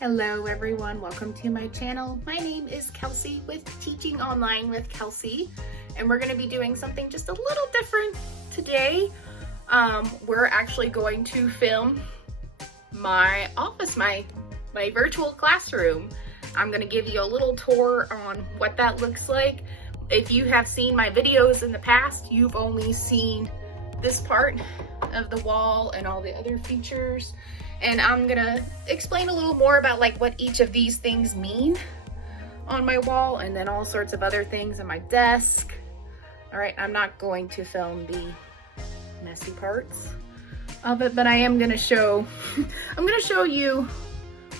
Hello everyone, welcome to my channel. My name is Kelsey with Teaching Online with Kelsey, and we're going to be doing something just a little different today. We're actually going to film my office, my virtual classroom. I'm going to give you a little tour on what that looks like. If you have seen my videos in the past, you've only seen this part of the wall and all the other features. And I'm gonna explain a little more about like what each of these things mean on my wall, and then all sorts of other things on my desk. All right, I'm not going to film the messy parts of it, but I am gonna show, I'm gonna show you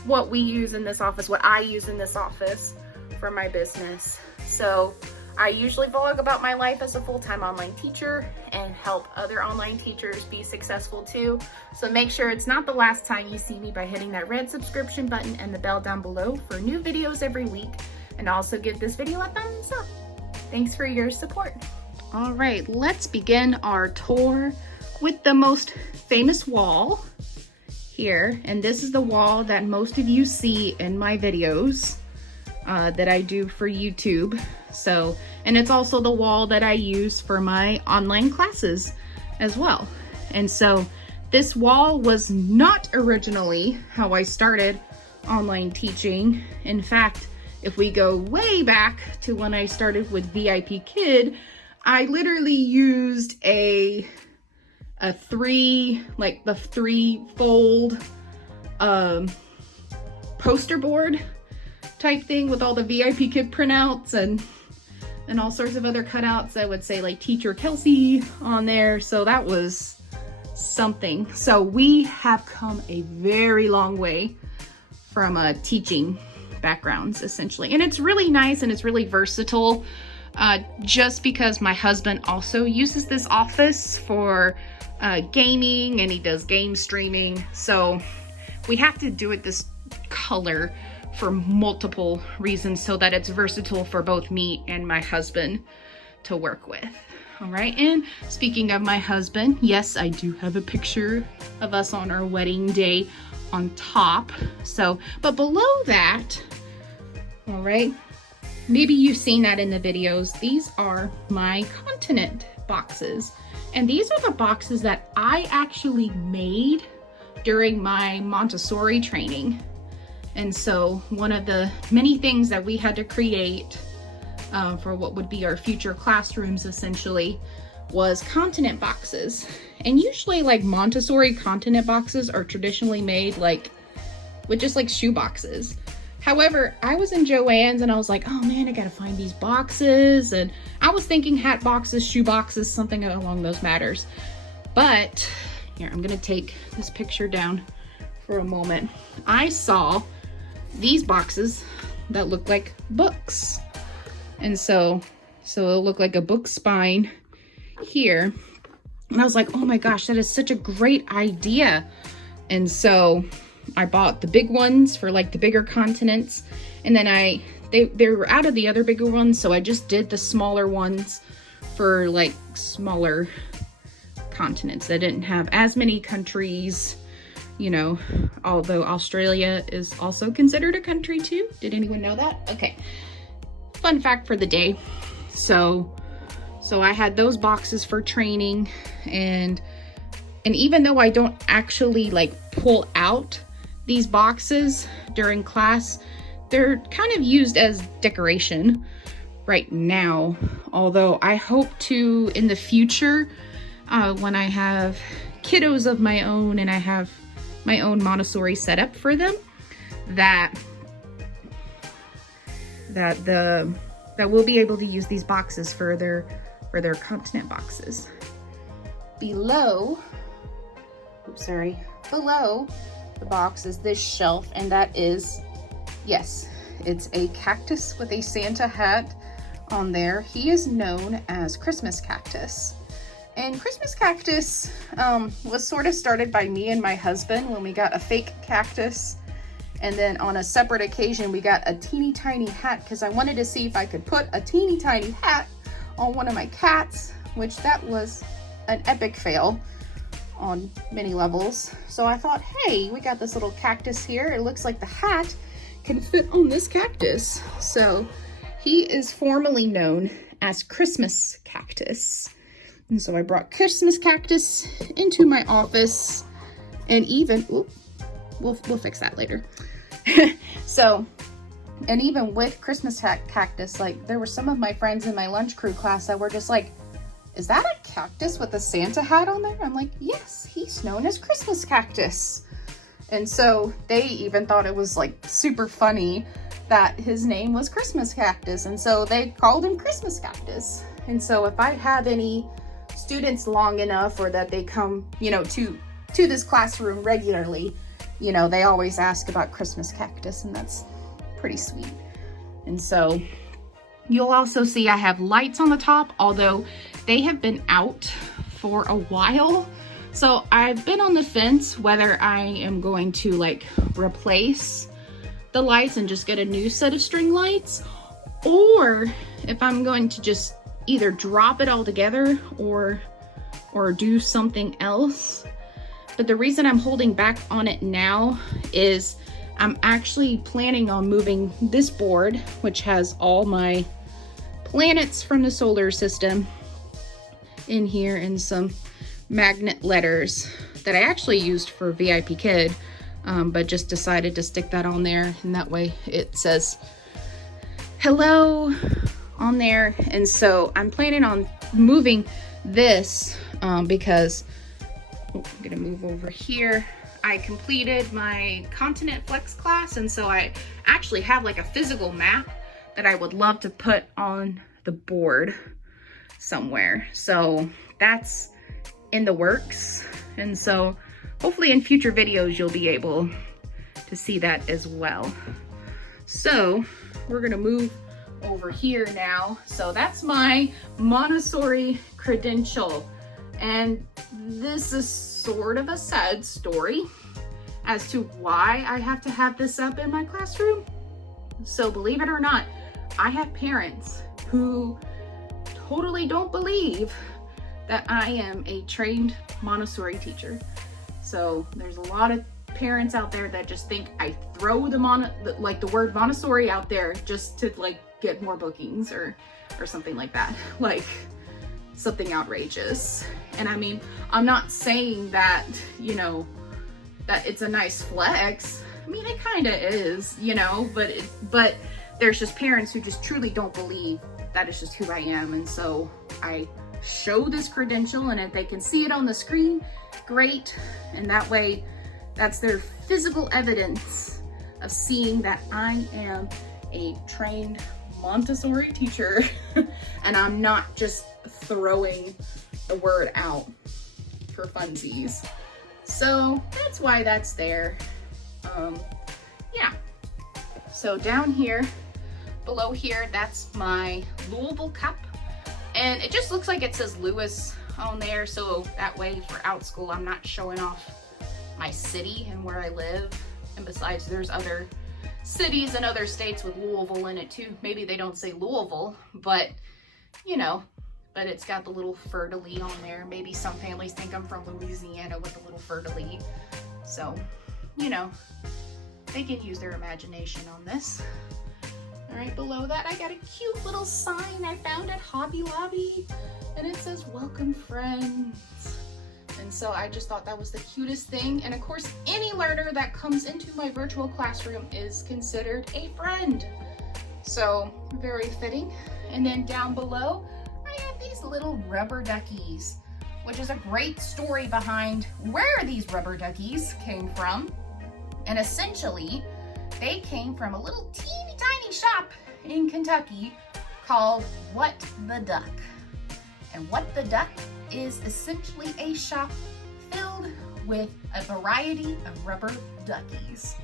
what we use in this office, what I use in this office for my business. So I usually vlog about my life as a full-time online teacher and help other online teachers be successful too. So make sure it's not the last time you see me by hitting that red subscription button and the bell down below for new videos every week. And also give this video a thumbs up. Thanks for your support. All right, let's begin our tour with the most famous wall here. And this is the wall that most of you see in my videos that I do for YouTube. So, and it's also the wall that I use for my online classes as well. And so this wall was not originally how I started online teaching. In fact, if we go way back to when I started with VIP Kid, I literally used the three-fold poster board type thing with all the VIP Kid printouts and all sorts of other cutouts that would say like Teacher Kelsey on there. So that was something. So we have come a very long way from teaching backgrounds essentially. And it's really nice and it's really versatile just because my husband also uses this office for gaming, and he does game streaming. So we have to do it this color for multiple reasons so that it's versatile for both me and my husband to work with. All right, and speaking of my husband, yes, I do have a picture of us on our wedding day on top. So, but below that, all right, maybe you've seen that in the videos. These are my continent boxes. And these are the boxes that I actually made during my Montessori training. And so one of the many things that we had to create for what would be our future classrooms essentially was continent boxes. And usually like Montessori continent boxes are traditionally made like with just like shoe boxes. However, I was in Joann's and I was like, oh man, I gotta find these boxes. And I was thinking hat boxes, shoe boxes, something along those matters. But here, I'm gonna take this picture down for a moment. I saw these boxes that look like books. And so it'll look like a book spine here. And I was like, oh my gosh, that is such a great idea. And so I bought the big ones for like the bigger continents. And then they were out of the other bigger ones. So I just did the smaller ones for like smaller continents that didn't have as many countries. You know, although Australia is also considered a country too. Did anyone know that? Okay. Fun fact for the day. So I had those boxes for training, and even though I don't actually like pull out these boxes during class, they're kind of used as decoration right now. Although I hope to in the future, when I have kiddos of my own and I have my own Montessori setup for them, that we'll be able to use these boxes for their continent boxes. Below the box is this shelf, and that is, yes, it's a cactus with a Santa hat on there. He is known as Christmas Cactus. And Christmas Cactus was sort of started by me and my husband when we got a fake cactus. And then on a separate occasion, we got a teeny tiny hat because I wanted to see if I could put a teeny tiny hat on one of my cats, which that was an epic fail on many levels. So I thought, hey, we got this little cactus here. It looks like the hat can fit on this cactus. So he is formally known as Christmas Cactus. And so I brought Christmas Cactus into my office, and even, we'll fix that later. So, and even with Christmas Cactus, like there were some of my friends in my lunch crew class that were just like, is that a cactus with a Santa hat on there? I'm like, yes, he's known as Christmas Cactus. And so they even thought it was like super funny that his name was Christmas Cactus. And so they called him Christmas Cactus. And so if I have any students long enough, or that they come, you know, to this classroom regularly, you know, they always ask about Christmas Cactus, and that's pretty sweet. And so you'll also see I have lights on the top, although they have been out for a while. So I've been on the fence whether I am going to like replace the lights and just get a new set of string lights, or if I'm going to just either drop it all together or do something else. But the reason I'm holding back on it now is I'm actually planning on moving this board, which has all my planets from the solar system in here, and some magnet letters that I actually used for VIP Kid, but just decided to stick that on there, and that way it says hello on there. And so I'm planning on moving this because I'm gonna move over here. I completed my Continent Flex class, and so I actually have like a physical map that I would love to put on the board somewhere. So that's in the works, and so hopefully in future videos you'll be able to see that as well. So we're gonna move over here now. So that's my Montessori Credential, and this is sort of a sad story as to why I have to have this up in my classroom. So believe it or not, I have parents who totally don't believe that I am a trained Montessori teacher. So there's a lot of parents out there that just think I throw the word Montessori out there just to like get more bookings or something like that, like something outrageous. And I mean, I'm not saying that, you know, that it's a nice flex. I mean, it kind of is, you know, but there's just parents who just truly don't believe that is just who I am. And so I show this credential, and if they can see it on the screen, great. And that way, that's their physical evidence of seeing that I am a trained Montessori teacher and I'm not just throwing the word out for funsies. So that's why that's there. Yeah. So down here, below here, that's my Louisville cup. And it just looks like it says Lewis on there. So that way for outschool, I'm not showing off my city and where I live. And besides, there's other cities and other states with Louisville in it too. Maybe they don't say Louisville, but you know, but it's got the little fleur-de-lis on there. Maybe some families think I'm from Louisiana with the little fleur-de-lis. So, you know, they can use their imagination on this. All right, below that, I got a cute little sign I found at Hobby Lobby, and it says, "Welcome, friends." And so I just thought that was the cutest thing. And of course, any learner that comes into my virtual classroom is considered a friend. So very fitting. And then down below, I have these little rubber duckies, which is a great story behind where these rubber duckies came from. And essentially, they came from a little teeny tiny shop in Kentucky called What the Duck. And What the Duck is essentially a shop filled with a variety of rubber duckies.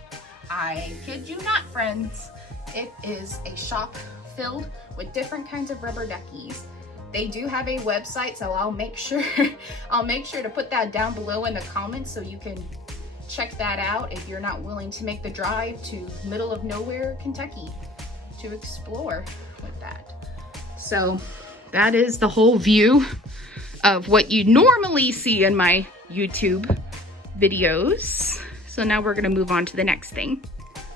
I kid you not, friends. It is a shop filled with different kinds of rubber duckies. They do have a website, so I'll make sure to put that down below in the comments so you can check that out if you're not willing to make the drive to middle of nowhere Kentucky to explore with that. So that is the whole view of what you normally see in my YouTube videos. So now we're gonna move on to the next thing.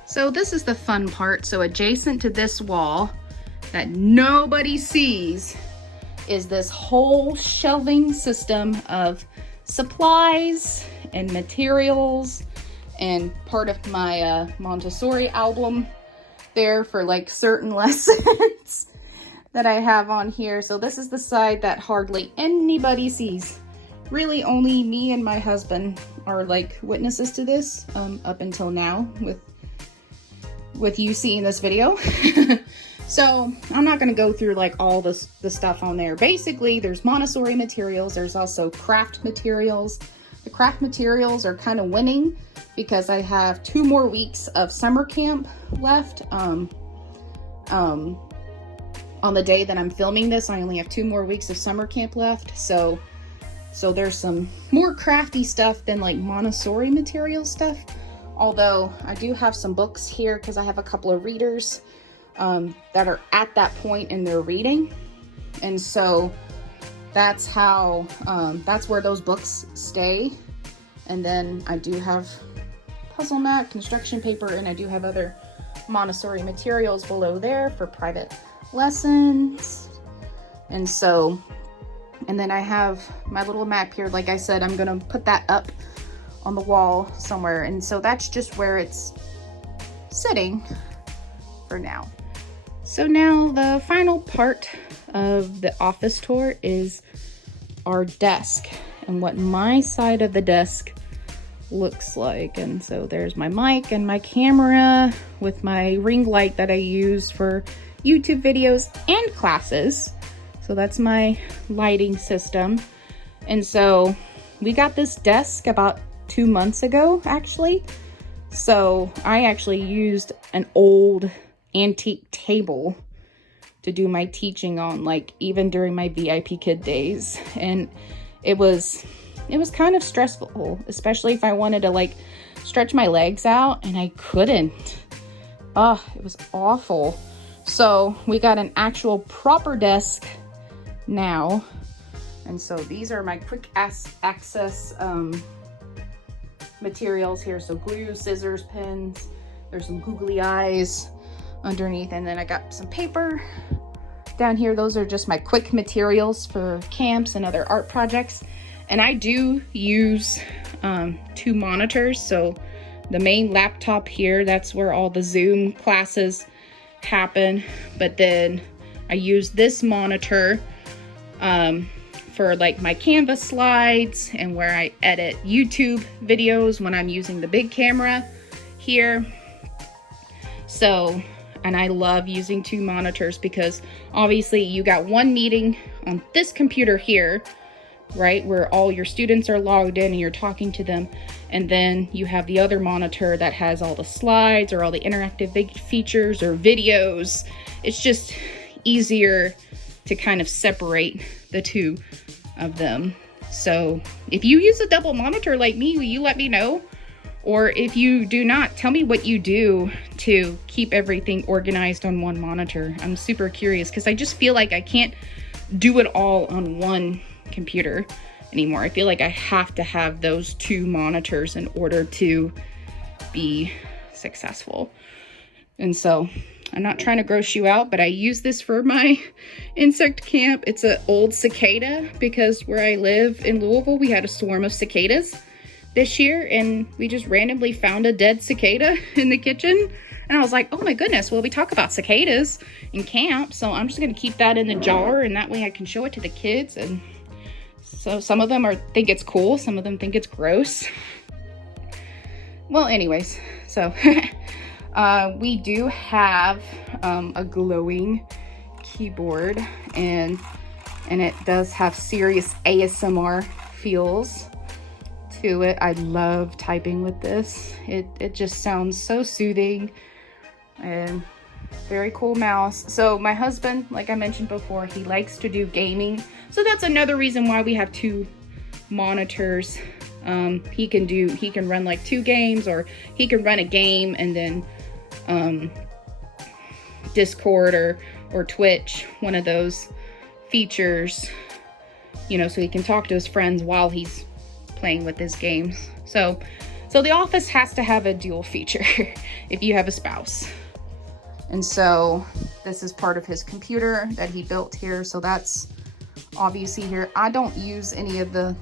So this is the fun part. So adjacent to this wall that nobody sees is this whole shelving system of supplies and materials and part of my Montessori album there for like certain lessons that I have on here. So this is the side that hardly anybody sees. Really only me and my husband are like witnesses to this up until now with you seeing this video. So I'm not gonna go through like all the stuff on there. Basically, there's Montessori materials. There's also craft materials. The craft materials are kind of winning because I have 2 more weeks of summer camp left. On the day that I'm filming this, I only have 2 more weeks of summer camp left. So there's some more crafty stuff than like Montessori material stuff. Although I do have some books here because I have a couple of readers that are at that point in their reading. And so that's how, that's where those books stay. And then I do have puzzle mat, construction paper, and I do have other Montessori materials below there for private lessons. And so, and then I have my little map here. Like I said, I'm gonna put that up on the wall somewhere. And so that's just where it's sitting for now. So now the final part of the office tour is our desk and what my side of the desk looks like. And so there's my mic and my camera with my ring light that I use for YouTube videos and classes. So that's my lighting system. And so we got this desk about 2 months ago, actually. So I actually used an old antique table to do my teaching on, like even during my VIP kid days. And it was kind of stressful, especially if I wanted to like stretch my legs out and I couldn't. Oh, it was awful. So we got an actual proper desk now. And so these are my quick access materials here. So glue, scissors, pens, there's some googly eyes underneath, and then I got some paper down here. Those are just my quick materials for camps and other art projects. And I do use 2 monitors. So the main laptop here, that's where all the Zoom classes happen. But then I use this monitor for like my Canvas slides and where I edit YouTube videos when I'm using the big camera here. So, and I love using 2 monitors because obviously you got one meeting on this computer here, right, where all your students are logged in and you're talking to them. And then you have the other monitor that has all the slides or all the interactive features or videos. It's just easier to kind of separate the 2 of them. So if you use a double monitor like me, will you let me know? Or if you do not, tell me what you do to keep everything organized on one monitor. I'm super curious because I just feel like I can't do it all on one computer anymore. I feel like I have to have those 2 monitors in order to be successful. And so I'm not trying to gross you out, but I use this for my insect camp. It's an old cicada because where I live in Louisville, we had a swarm of cicadas this year, and we just randomly found a dead cicada in the kitchen. And I was like, oh my goodness, well, we talk about cicadas in camp, so I'm just gonna keep that in the jar, and that way I can show it to the kids. And so some of them think it's cool, some of them think it's gross. Well, anyways, so we do have a glowing keyboard, and it does have serious ASMR feels to it. I love typing with this. It just sounds so soothing and very cool mouse. So my husband, like I mentioned before, he likes to do gaming. So that's another reason why we have 2 monitors. He can run like 2 games, or he can run a game and then Discord or Twitch, one of those features you know, so he can talk to his friends while he's playing with his games. So the office has to have a dual feature if you have a spouse. And so this is part of his computer that he built here. So that's obviously here. I don't use any of the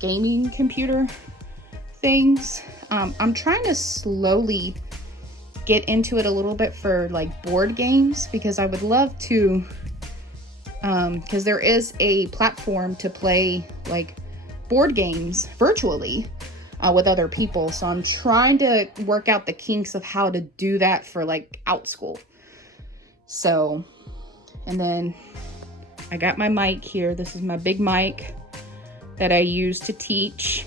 gaming computer things. I'm trying to slowly get into it a little bit for like board games, because I would love to, because there is a platform to play like board games virtually with other people. So I'm trying to work out the kinks of how to do that for like outschool. So, and then I got my mic here. This is my big mic that I use to teach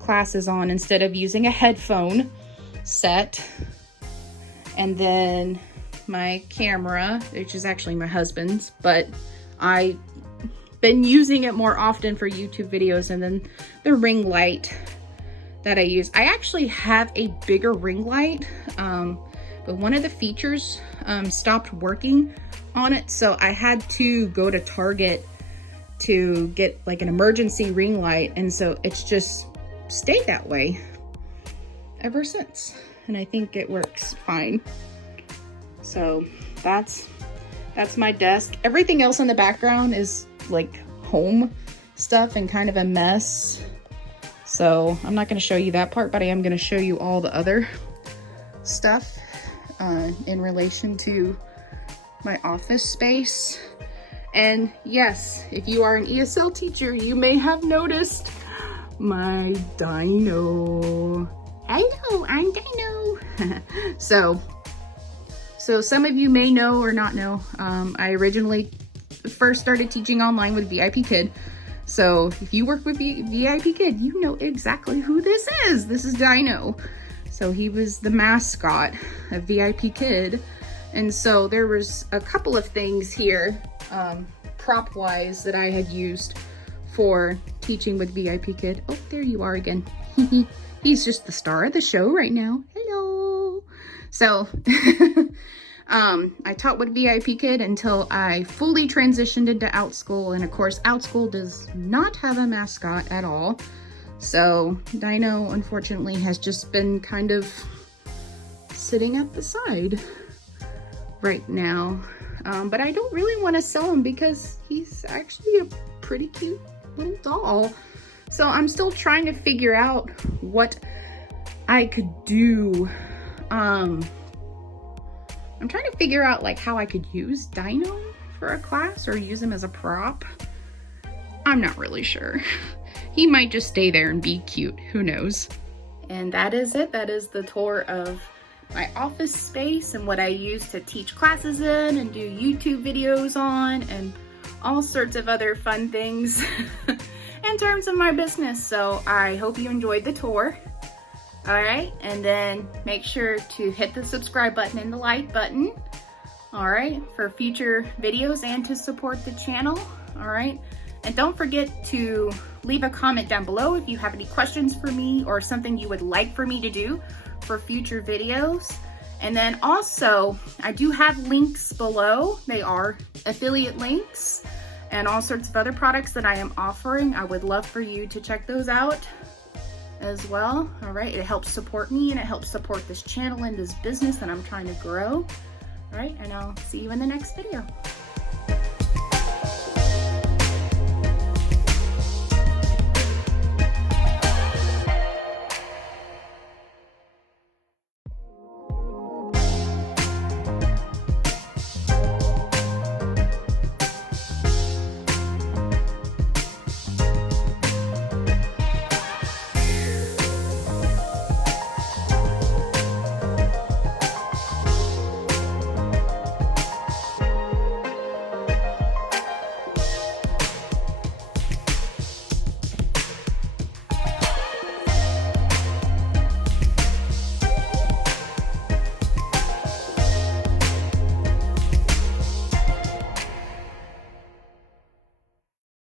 classes on instead of using a headphone set. And then my camera, which is actually my husband's, but I've been using it more often for YouTube videos. And then the ring light that I use. I actually have a bigger ring light, but one of the features stopped working on it. So I had to go to Target to get like an emergency ring light. And so it's just stayed that way ever since. And I think it works fine. So that's my desk. Everything else in the background is like home stuff and kind of a mess. So I'm not going to show you that part, but I am going to show you all the other stuff in relation to my office space. And yes, if you are an ESL teacher, you may have noticed my Dino. Hello, I'm Dino. So some of you may know or not know, I originally first started teaching online with VIP Kid. So if you work with VIP Kid, you know exactly who this is. This is Dino. So he was the mascot of VIP Kid. And so there was a couple of things here, prop wise, that I had used for teaching with VIP Kid. Oh, there you are again. He's just the star of the show right now. Hello. So I taught with VIP Kid until I fully transitioned into outschool. And of course, outschool does not have a mascot at all. So Dino, unfortunately, has just been kind of sitting at the side right now. But I don't really want to sell him because he's actually a pretty cute little doll. So I'm still trying to figure out what I could do. I'm trying to figure out like how I could use Dino for a class or use him as a prop. I'm not really sure. He might just stay there and be cute. Who knows? And that is it. That is the tour of my office space and what I use to teach classes in and do YouTube videos on and all sorts of other fun things in terms of my business. So I hope you enjoyed the tour. All right, and then make sure to hit the subscribe button and the like button, all right, for future videos and to support the channel, all right? And don't forget to leave a comment down below if you have any questions for me or something you would like for me to do for future videos. And then also, I do have links below. They are affiliate links and all sorts of other products that I am offering. I would love for you to check those out as well. All right, it helps support me and it helps support this channel and this business that I'm trying to grow. All right, and I'll see you in the next video.